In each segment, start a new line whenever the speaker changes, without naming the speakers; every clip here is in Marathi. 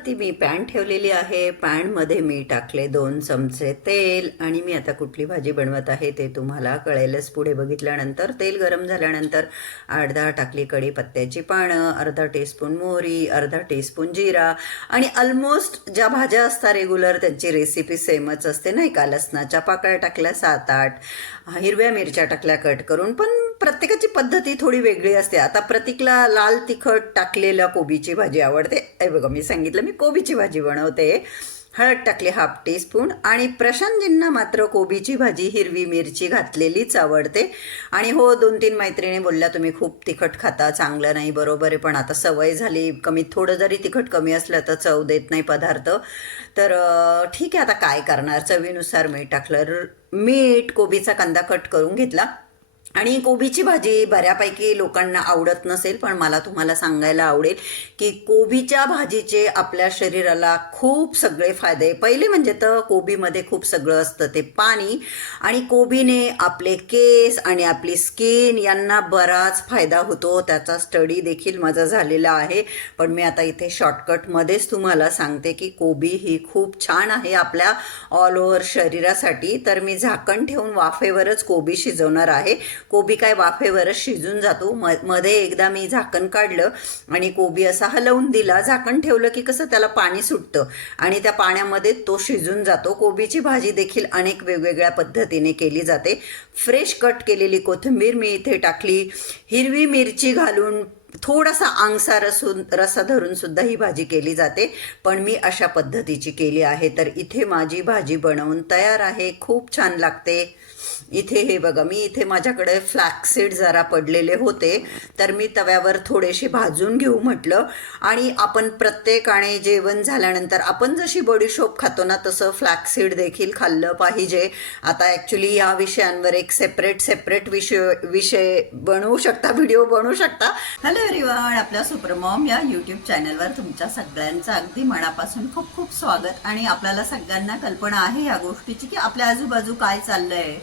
गॅसवरती मी पॅन ठेवलेली आहे. पॅनमध्ये मी टाकले दोन चमचे तेल आणि मी आता कुठली भाजी बनवत आहे ते तुम्हाला कळेलच. पुढे बघितल्यानंतर तेल गरम झाल्यानंतर अर्धा टाकली कढीपत्त्याची पानं अर्धा टीस्पून मोहरी अर्धा टीस्पून जिरा आणि ऑलमोस्ट ज्या भाज्या असतात रेग्युलर त्यांची रेसिपी सेमच असते नाही का? लसणाच्या पाकळ्या टाकल्या सात आठ हिरव्या मिरच्या टाकल्या कट करून पण प्रत्येकाची पद्धती थोडी वेगळी असते. आता प्रतीकला लाल तिखट टाकलेल्या कोबीची भाजी आवडते. हे बघा मी सांगितलं मी कोबीची भाजी बनवते. हळद टाकली हाफ टीस्पून आणि प्रशांतजींना मात्र कोबीची भाजी हिरवी मिरची घातलेलीच आवडते. आणि हो दोन तीन मैत्रिणी बोलल्या तुम्ही खूप तिखट खाता चांगलं नाही बरोबर आहे पण आता सवय झाली कमी थोडं जरी तिखट कमी असलं तर चव देत नाही पदार्थ. तर ठीक आहे आता काय करणार? चवीनुसार मीठ टाकलं. मीठ कोबीचा कांदा कट करून घेतला. आणि कोबीची भाजी बऱ्यापैकी लोकांना आवडत नसेल पण मला तुम्हाला सांगायला आवडेल की कोबीच्या भाजीचे आपल्या शरीराला खूप सगळे फायदे पहिले म्हणजे तर कोबीमध्ये खूप सगळं असतं ते पाणी. आणि कोबीने आपले केस आणि आपली स्किन यांना बराच फायदा होतो. त्याचा स्टडी देखील माझा झालेला आहे. पण मी आता इथे शॉर्टकटमध्येच तुम्हाला सांगते की कोबी ही खूप छान आहे आपल्या ऑल ओव्हर शरीरासाठी. तर मी झाकण ठेवून वाफेवरच कोबी शिजवणार आहे. कोबी काय वाफेवरच शिजून जातो. म मध्ये एकदा मी झाकण काढलं आणि कोबी असा हलवून दिला. झाकण ठेवलं की कसं त्याला पाणी सुटतं आणि त्या पाण्यामध्ये तो शिजून जातो. कोबीची भाजी देखील अनेक वेगवेगळ्या पद्धतीने केली जाते. फ्रेश कट केलेली कोथिंबीर मी इथे टाकली. हिरवी मिरची घालून थोडासा आंगसा रसून रसा धरून सुद्धा ही भाजी केली जाते. पण मी अशा पद्धतीची केली आहे. तर इथे माझी भाजी बनवून तयार आहे. खूप छान लागते. इथे हे बघा मी इथे माझ्याकडे फ्लॅक्सीड जरा पडलेले होते. तर मी तव्यावर थोडेसे भाजून घेऊ म्हटलं. आणि आपण प्रत्येकाने जेवण झाल्यानंतर आपण जशी बडीशोप खातो ना तसं फ्लॅक्सीड देखील खाल्लं पाहिजे. आता ॲक्च्युली या विषयांवर एक सेपरेट सेपरेट विषय विषय बनवू शकता व्हिडिओ बनवू शकता. हॅलो एव्हरीवन आपल्या सुपरमॉम या यूट्यूब चॅनलवर तुमच्या सगळ्यांचं अगदी मनापासून खूप खूप स्वागत. आणि आपल्याला सगळ्यांना कल्पना आहे या गोष्टीची की आपल्या आजूबाजू काय चाललंय?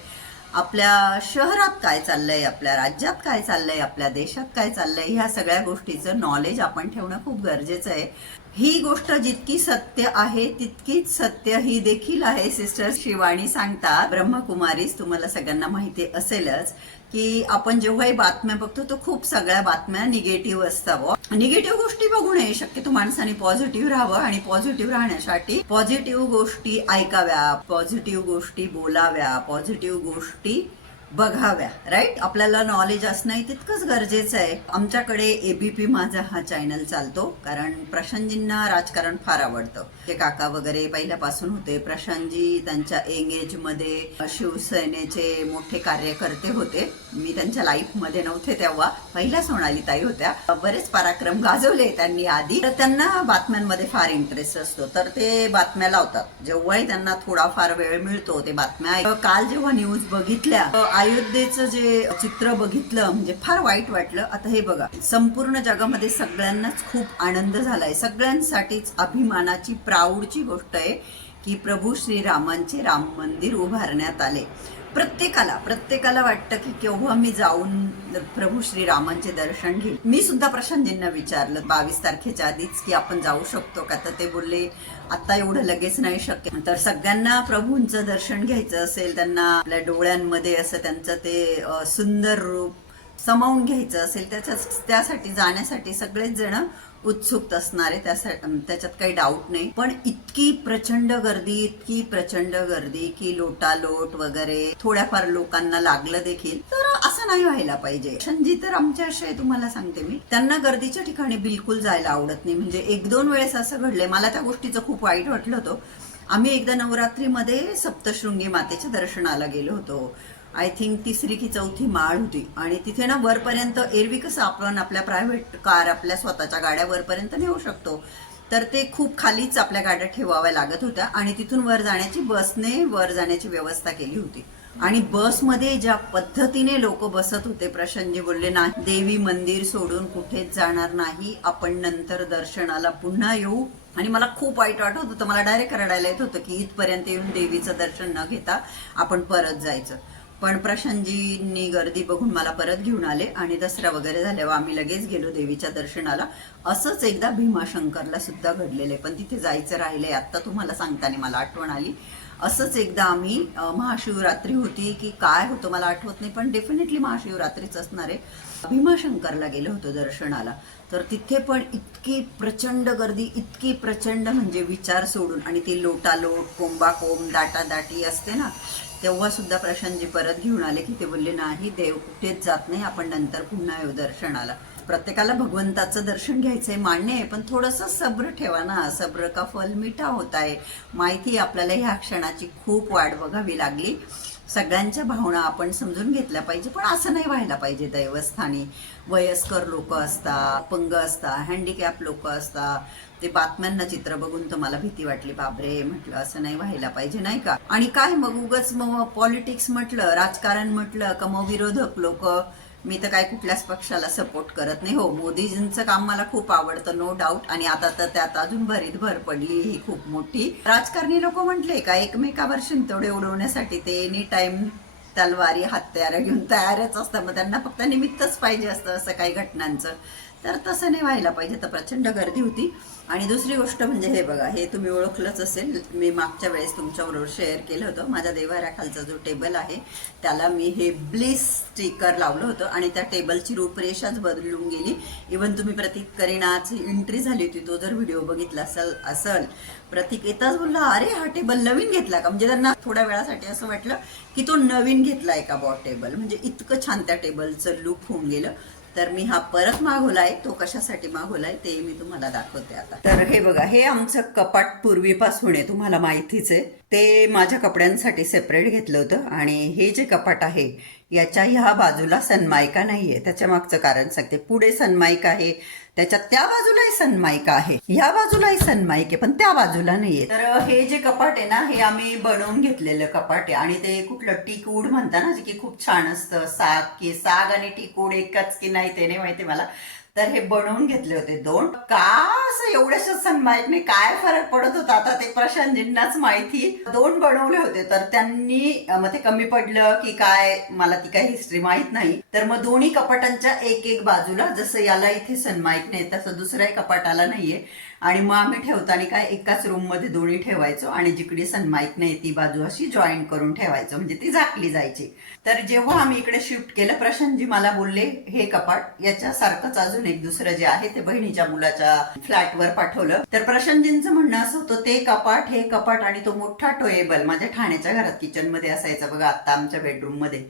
आपल्या शहरात काय चाललंय? आपल्या राज्यात काय चाललंय? आपल्या देशात काय चाललंय? ह्या सगळ्या गोष्टीचं नॉलेज आपण ठेवणं खूप गरजेचं आहे. ही गोष्ट जितकी सत्य आहे तितकीच सत्य ही देखील आहे सिस्टर शिवाणी सांगतात. ब्रह्मकुमारीस तुम्हाला सगळ्यांना माहिती असेलच की आपण जेव्हाही बातम्या बघतो तर खूप सगळ्या बातम्या निगेटिव्ह असतात हो. निगेटिव्ह गोष्टी बघू नये शक्यतो माणसाने पॉझिटिव्ह राहावं आणि पॉझिटिव्ह राहण्यासाठी पॉझिटिव्ह गोष्टी ऐकाव्या पॉझिटिव्ह गोष्टी बोलाव्या पॉझिटिव्ह गोष्टी बघाव्या राईट आपल्याला नॉलेज असणं तितकंच गरजेचं आहे. आमच्याकडे एबीपी माझा हा चॅनल चालतो कारण प्रशांतजींना राजकारण फार आवडतं. ते काका वगैरे पहिल्यापासून होते. प्रशांतजी त्यांच्या एंगेजमध्ये शिवसेनेचे मोठे कार्यकर्ते होते. मी त्यांच्या लाईफमध्ये नव्हते तेव्हा. पहिल्या सोनाली ताई होत्या. बरेच पराक्रम गाजवले त्यांनी आधी. तर त्यांना बातम्यांमध्ये फार इंटरेस्ट असतो. तर ते बातम्या लावतात. जेव्हाही त्यांना थोडाफार वेळ मिळतो ते बातम्या काल जेव्हा न्यूज बघितल्या अयोध्येचं जे चित्र बघितलं म्हणजे फार वाईट वाटलं. आता हे बघा संपूर्ण जगामध्ये सगळ्यांनाच खूप आनंद झालाय. सगळ्यांसाठीच अभिमानाची प्राऊडची गोष्ट आहे की प्रभू श्रीरामांचे राम मंदिर उभारण्यात आले. प्रत्येकाला प्रत्येकाला वाटतं की केव्हा मी जाऊन प्रभू श्रीरामांचे दर्शन घेईल. मी सुद्धा प्रशांतजींना विचारलं बावीस तारखेच्या आधीच की आपण जाऊ शकतो का? तर ते बोलले आता एवढं लगेच नाही शक्य. तर सगळ्यांना प्रभूंचं दर्शन घ्यायचं असेल त्यांना आपल्या डोळ्यांमध्ये असं त्यांचं ते सुंदर रूप समावून घ्यायचं असेल त्याच्या त्यासाठी जाण्यासाठी सगळेच जण उत्सुक असणारे त्याच्यात काही डाऊट नाही. पण इतकी प्रचंड गर्दी इतकी प्रचंड गर्दी की लोटालोट वगैरे थोड्याफार लोकांना लागलं देखील तर असं नाही व्हायला पाहिजे. संजी तर आमच्या असे आहे, तुम्हाला सांगते मी. त्यांना गर्दीच्या ठिकाणी बिलकुल जायला आवडत नाही. म्हणजे एक दोन वेळेस असं घडलंय. मला त्या गोष्टीचं खूप वाईट वाटलं होतं. आम्ही एकदा नवरात्रीमध्ये सप्तशृंगी मातेच्या दर्शनाला गेलो होतो. आय थिंक तिसरी की चौथी माळ होती. आणि तिथे ना वरपर्यंत एरवी कसं आपण आपल्या प्रायव्हेट कार आपल्या स्वतःच्या गाड्या वरपर्यंत नेऊ शकतो. तर ते खूप खालीच आपल्या गाड्या ठेवाव्या लागत होत्या आणि तिथून वर जाण्याची बसने वर जाण्याची व्यवस्था केली होती. आणि बसमध्ये ज्या पद्धतीने लोक बसत होते प्रशांतजी बोलले नाही देवी मंदिर सोडून कुठेच जाणार नाही. आपण नंतर दर्शनाला पुन्हा येऊ. आणि मला खूप वाईट वाटत होतं. मला डायरेक्ट रडायला येत होतं की इथपर्यंत येऊन देवीचं दर्शन न घेता आपण परत जायचं. पण प्रशांतजींनी गर्दी बघून मला परत घेऊन आले आणि दसरा वगैरे झाल्यावर आम्ही लगेच गेलो देवीच्या दर्शनाला. असंच एकदा भीमाशंकरला सुद्धा घडलेलं आहे. पण तिथे जायचं राहिलंय आत्ता तुम्हाला सांगताना मला आठवण आली. असंच एकदा आम्ही महाशिवरात्री होती की काय होतं मला आठवत नाही पण डेफिनेटली महाशिवरात्रीच असणार आहे. भीमाशंकरला गेलो होतो दर्शनाला. तर तिथे पण इतकी प्रचंड गर्दी इतकी प्रचंड म्हणजे विचार सोडून आणि ती लोटालोट कोंबा कोंब दाटादाटी असते ना तेव्हा सुद्धा प्रशांतजी परत घेऊन आले की ते बोलले नाही देव कुठेच जात नाही आपण नंतर पुन्हा येऊ दर्शनाला. प्रत्येकाला भगवंताचं दर्शन घ्यायचं आहे मान्य आहे पण थोडंसं सब्र ठेवा ना सब्र का फल मिठा होत आहे. माहिती आपल्याला ह्या क्षणाची खूप वाट बघावी लागली. सगळ्यांच्या भावना आपण समजून घेतल्या पाहिजे. पण असं नाही व्हायला पाहिजे दैवस्थानी. वयस्कर लोक असतात अपंग असतात हँडिकॅप लोक असतात. ते बातम्यांना चित्र बघून तुम्हाला भीती वाटली. बाबरे म्हटलं असं नाही व्हायला पाहिजे नाही का? आणि काय मग उगच मग पॉलिटिक्स म्हटलं राजकारण म्हटलं का मग विरोधक लोक मी तर काय कुठल्याच पक्षाला सपोर्ट करत नाही. हो मोदीजींचं काम मला खूप आवडतं नो डाऊट आणि आता तर त्यात अजून भरीत भर पडली ही खूप मोठी. राजकारणी लोक म्हटले का एकमेकावर शिंतोडे उडवण्यासाठी ते एनी टाइम तलवारी हत्यारं घेऊन तयारच असतात. मग त्यांना फक्त निमित्तच पाहिजे असतं असं काही घटनांचं. तर तसं नाही व्हायला पाहिजे. तर प्रचंड गर्दी होती. आणि दुसरी गोष्ट म्हणजे हे बघा हे तुम्ही ओळखलंच असेल. मी मागच्या वेळेस तुमच्याबरोबर शेअर केलं होतं. माझ्या देवाऱ्याखालचा जो टेबल आहे त्याला मी हे ब्लिस स्टिकर लावलं होतं आणि त्या टेबलची रूपरेषाच बदलून गेली. इवन तुम्ही प्रतीक करीनाची एंट्री झाली होती. तो जर व्हिडिओ बघितला असेल असेल प्रतीक येताच बोलला अरे हा टेबल नवीन घेतला का? म्हणजे त्यांना थोड्या वेळासाठी असं वाटलं की तो नवीन घेतला का बॉ टेबल म्हणजे इतकं छान त्या टेबलचं लुक होऊन गेलं. तर मी हा परत मागवलाय तो कशासाठी मागवलाय ते मी तुम्हाला दाखवते आता. तर हे बघा हे आमचं कपाट पूर्वीपासून आहे तुम्हाला माहितीच आहे. ते माझ्या कपड्यांसाठी सेपरेट घेतलं होतं आणि हे जे कपाट आहे याच्या ह्या बाजूला सनमायका नाहीये. त्याच्या मागचं कारण सांगते. पुढे सनमायका आहे त्याच्या त्या बाजूलाही सनमायका आहे. ह्या बाजूलाही सनमायके आहे पण त्या बाजूला नाहीये. तर हे जे कपाट आहे ना हे आम्ही बनवून घेतलेलं कपाट आहे. आणि ते कुठलं टिकूड म्हणता ना जे की खूप छान असतं. साग की साग आणि टिकूड एकच की नाही ते नाही माहिती मला. तर हे बनवून घेतले होते दोन. का असं एवढ्याशा नाही? काय फरक पडत होता? आता ते प्रशांतजींनाच माहिती. दोन बनवले होते तर त्यांनी मग ते कमी पडलं की काय? मला ती काही हिस्ट्री माहीत नाही. तर मग दोन्ही कपाटांच्या एक एक बाजूला जसं याला इथे सनमाईक नाही तसं दुसऱ्या कपाटाला नाहीये. आणि मग आम्ही ठेवताना काय? एकाच रूममध्ये दोन्ही ठेवायचो आणि जिकडे सनमाईक नाही ती बाजू अशी जॉईन करून ठेवायचो. म्हणजे ती झाकली जायची. तर जेव्हा आम्ही इकडे शिफ्ट केलं प्रशांतजी मला बोलले हे कपाट याच्यासारखंच अजून एक दुसरं जे आहे ते बहिणीच्या मुलाच्या फ्लॅटवर पाठवलं. तर प्रशांतजींचं म्हणणं असं होतं ते कपाट हे कपाट आणि तो मोठा टोएबल माझ्या ठाण्याच्या घरात किचनमध्ये असायचा बघा आता आमच्या बेडरूममध्ये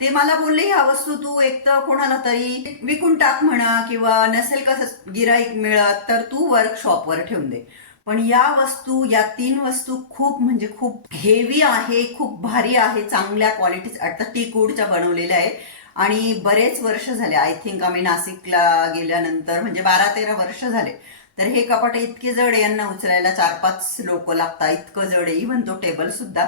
ते मला बोलले ह्या वस्तू तू एक तर कोणाला तरी विकून टाक म्हणा किंवा नसेल कसं गिराईक मिळत तर तू वर्कशॉपवर ठेवून दे. पण या वस्तू या तीन वस्तू खूप म्हणजे खूप हेवी आहे खूप भारी आहे चांगल्या क्वालिटी आता टीकूडच्या बनवलेल्या आहे आणि बरेच वर्ष झाले आय थिंक आम्ही नाशिकला गेल्यानंतर म्हणजे बारा तेरा वर्ष झाले. तर हे कपाट इतके जड यांना उचलायला चार पाच लोक लागतात इतकं जड आहे. इव्हन तो टेबल सुद्धा.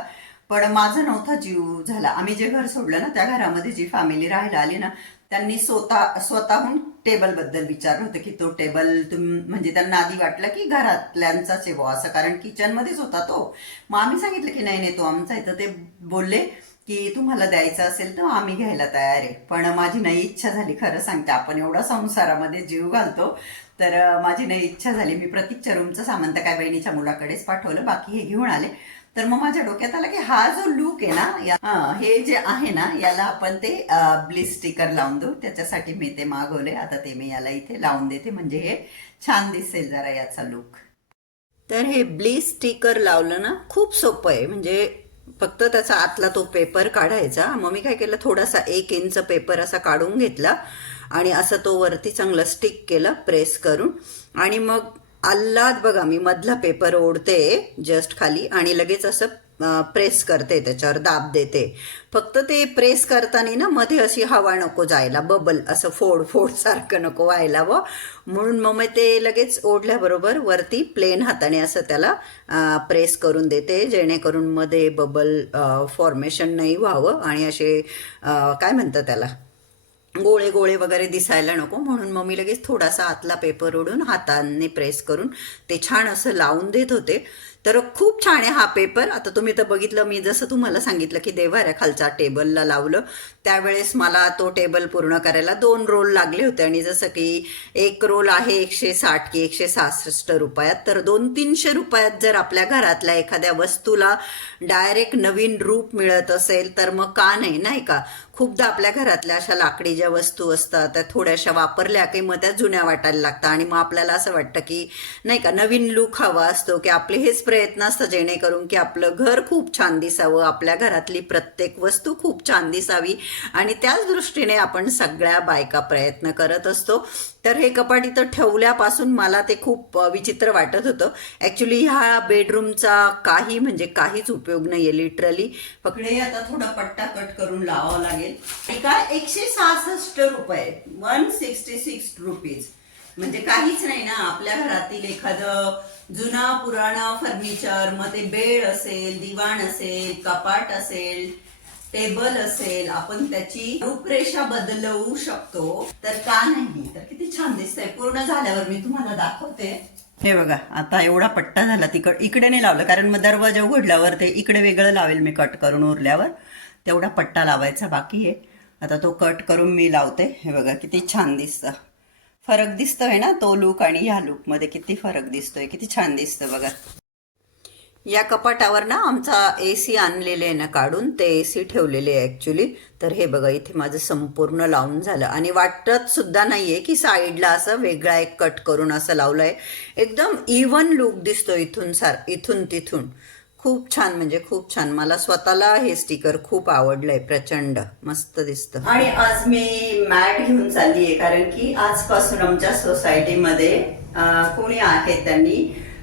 पण माझा नव्हता जीव झाला. आम्ही जे घर सोडलं ना त्या घरामध्ये जी फॅमिली राहायला आली ना त्यांनी स्वतः स्वतःहून टेबलबद्दल विचारलं होतं की तो टेबल तुम म्हणजे त्यांना आधी वाटलं की घरातल्यांचाच आहे असं. कारण किचनमध्येच होता तो. मग आम्ही सांगितलं की नाही नाही तो आमचा आहे. तर ते बोलले की तुम्हाला द्यायचं असेल तर आम्ही घ्यायला तयार आहे. पण माझी नाही इच्छा झाली खरं सांगते. आपण एवढा संसारामध्ये जीव घालतो तर माझी नाही इच्छा झाली. मी प्रतीकच्या रूमचं सामान तर काय बहिणीच्या मुलाकडेच पाठवलं बाकी हे घेऊन आले. तर मग माझ्या डोक्यात आलं की हा जो लुक आहे ना या- हे जे आहे ना याला आपण ते ब्लिस स्टिकर लावून देऊ. त्याच्यासाठी मी ते मागवले. आता ते मी याला इथे लावून देते. म्हणजे हे छान दिसेल जरा याचा लुक तर हे ब्लिस स्टिकर लावलं ना खूप सोपं आहे. म्हणजे फक्त त्याचा आतला तो पेपर काढायचा. मग मी काय केलं थोडासा एक इंच पेपर असा काढून घेतला आणि असं तो वरती चांगलं स्टिक केलं प्रेस करून. आणि मग आल्लाद बघा मी मधला पेपर ओढते जस्ट खाली आणि लगेच असं प्रेस करते त्याच्यावर दाब देते. फक्त ते प्रेस करताना ना मध्ये अशी हवा नको जायला बबल असं फोड फोड सारखं नको व्हायला व. म्हणून मग मी ते लगेच ओढल्याबरोबर वरती प्लेन हाताने असं त्याला प्रेस करून देते जेणेकरून मध्ये बबल फॉर्मेशन नाही व्हावं आणि असे काय म्हणतात त्याला गोळे गोळे वगैरे दिसायला नको. म्हणून मग मी लगेच थोडासा आतला पेपर ओढून हाताने प्रेस करून ते छान असं लावून देत होते. तर खूप छान आहे हा पेपर. आता तुम्ही तर बघितलं मी जसं तुम्हाला सांगितलं की देवाऱ्या खालच्या टेबलला लावलं. त्यावेळेस मला तो टेबल पूर्ण करायला दोन रोल लागले होते. आणि जसं की एक रोल आहे एकशे साठ की एकशे सहासष्ट रुपयात तर दोन तीनशे रुपयात जर आपल्या घरातल्या एखाद्या वस्तूला डायरेक्ट नवीन रूप मिळत असेल तर मग का नाही नाही का? खूपदा आपल्या घरातल्या अशा लाकडी ज्या वस्तू असतात त्या थोड्याशा वापरल्या की मग त्या जुन्या वाटायला लागतात. आणि मग आपल्याला असं वाटतं की नाही का नवीन लुक हवा असतो की आपले हेच प्रयत्न असतात जेणेकरून की आपलं घर खूप छान दिसावं आपल्या घरातली प्रत्येक वस्तू खूप छान दिसावी आणि त्याच दृष्टीने आपण सगळ्या बायका प्रयत्न करत असतो. तर हे कपाट इथं ठेवल्यापासून मला ते खूप विचित्र वाटत होतं. ॲक्च्युली ह्या बेडरूमचा काही म्हणजे काहीच उपयोग नाही आहे लिटरली फक्त हे आता थोडा पट्टा कट करून लावावा लागेल. एका एकशे सहासष्ट रुपये वन सिक्स्टी सिक्स रुपीज म्हणजे काहीच नाही ना आपल्या घरातील एखादं जुना पुराणा फर्निचर मग ते बेड असेल दिवाण असेल कपाट असेल टेबल असेल आपण त्याची रूपरेषा बदलवू शकतो. तर का नाही? तर किती छान दिसतंय. पूर्ण झाल्यावर मी तुम्हाला दाखवते. हे बघा आता एवढा पट्टा झाला तिकड इकडे नाही लावलं कारण मग दरवाजा उघडल्यावर ते इकडे वेगळं लावेल मी कट करून उरल्यावर. तेवढा पट्टा लावायचा बाकी आहे. आता तो कट करून मी लावते. हे बघा किती छान दिसतं. फरक दिसतोय ना तो लुक आणि ह्या लुकमध्ये किती फरक दिसतोय किती छान दिसतं बघा. या कपाटावर ना आमचा ए सी आणलेले आहे ना काढून ते ए सी ठेवलेले आहे ॲक्च्युली तर हे बघा इथे माझं संपूर्ण लावून झालं. आणि वाटत सुद्धा नाहीये की साईडला असं वेगळा एक कट करून असं लावलं आहे एकदम इवन लुक दिसतो इथून सार इथून तिथून. खूप छान म्हणजे खूप छान. मला स्वतःला हे स्टिकर खूप आवडलंय प्रचंड. मस्त दिसतं. आणि आज मी मॅट घेऊन चालली आहे कारण की आजपासून आमच्या सोसायटीमध्ये कोणी आहे त्यांनी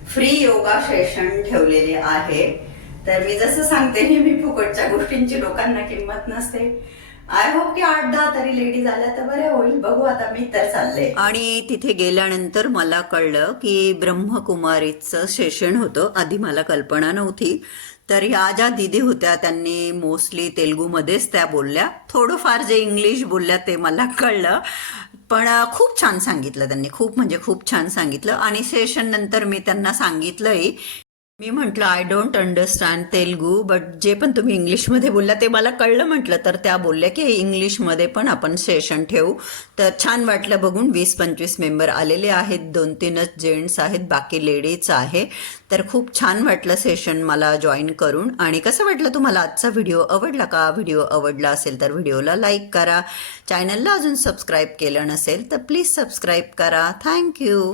फ्री योगा सेशन ठेवलेले आहे. तर मी जसं सांगते मी फुकटच्या गोष्टींची लोकांना किंमत नसते. आय होप की आठ दहा तरी लेडीज आल्या तर बरे होईल. बघू आता मी तर चालले. आणि तिथे गेल्यानंतर मला कळलं की ब्रह्मकुमारीचं सेशन होतं. आधी मला कल्पना नव्हती. तर ह्या ज्या दिदी होत्या त्यांनी मोस्टली तेलगूमध्येच त्या बोलल्या. थोडंफार जे इंग्लिश बोलल्या ते मला कळलं. पण खूप छान सांगितलं त्यांनी. खूप म्हणजे खूप छान सांगितलं. आणि सेशन नंतर मी त्यांना सांगितलंही मी म्हटलं I don't understand Telugu but जे पण तुम्ही इंग्लिशमध्ये बोलला ते मला कळलं म्हटलं. तर त्या बोलल्या की इंग्लिशमध्ये पण आपण सेशन ठेवू. तर छान वाटलं बघून वीस पंचवीस मेंबर आलेले आहेत दोन तीनच जेंट्स आहेत बाकी लेडीज आहे. तर खूप छान वाटलं सेशन मला जॉईन करून. आणि कसं वाटलं तुम्हाला आजचा व्हिडिओ आवडला का? व्हिडिओ आवडला असेल तर व्हिडिओला लाईक करा. चॅनलला अजून सबस्क्राईब केलं नसेल तर प्लीज सबस्क्राईब करा. थँक्यू